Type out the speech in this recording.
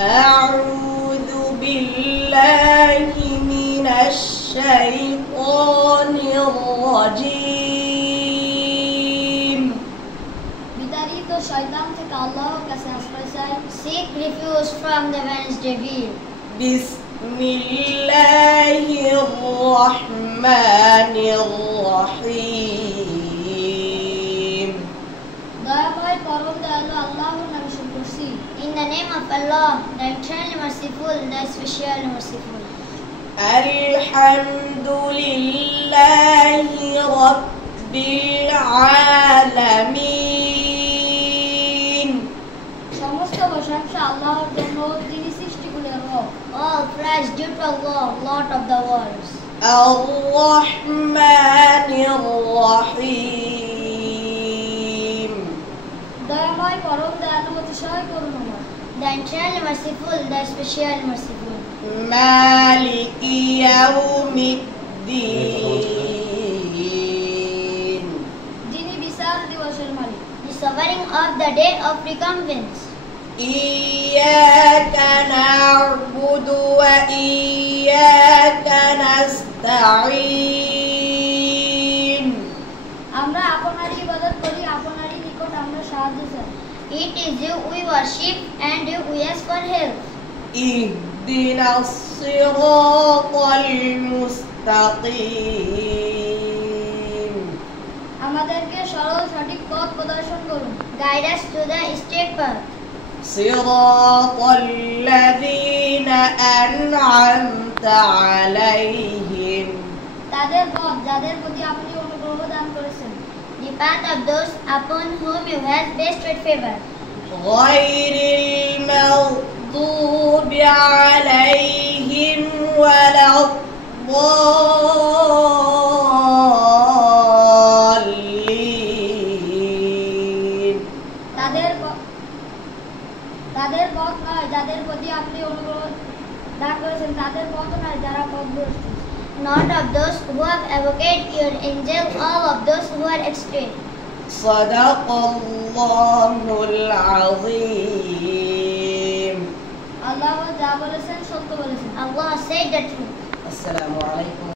أعوذ بالله من الشيطان الرجيم বিতাড়িত শয়তান থেকে আল্লাহর কাছে আশ্রয় চাই। Seek refuge from the vanished devil. بسم الله الرحمن الرحيم দয়াময় পরম দয়ালু আল্লাহর নামে শুরু করছি। In the name of Allah, the eternally merciful, the especially merciful. الحمد لله رب العالمين সমস্ত প্রশংসা আল্লাহর জন্য, যিনি সৃষ্টিকুলের রব। All praise due to Allah, Lord of the worlds. الرحمن الرحيم দয়াময় পরম দয়ালু অতিশয় করুণাময়। The eternally merciful, the especially merciful. مالك يوم الدين যিনি বিচার দিবসের মালিক। The sovereign of the day of recompense. إياك نعبد وإياك نستعين আমরা আপনারই ইবাদত করি, আপনারই নিকট আমরা সাহায্য চাই। It is you we worship and you we ask for help. اهدنا الصراط المستقيم আমাদেরকে সরল সঠিক পথ প্রদর্শন করুন। Guide us to the straight path. صراط الذين أنعمت عليهم তাদের পথ যাদের প্রতি আপনি অনুগ্রহ দান করেছেন। The path of those upon whom you have bestowed favor. غير المغضوب عليهم ولا الضالين তাদের পথ নয় যাদের প্রতি আপনি অনুগ্রহ দান করেছেন, তাদের পথ নয় যারা পথভ্রষ্ট। Not of those who have evoked your angel, all of those who are extreme. صدق الله العظيم আল্লাহ যা বলেছেন সত্য বলেছেন। Allah said the truth. السلام عليكم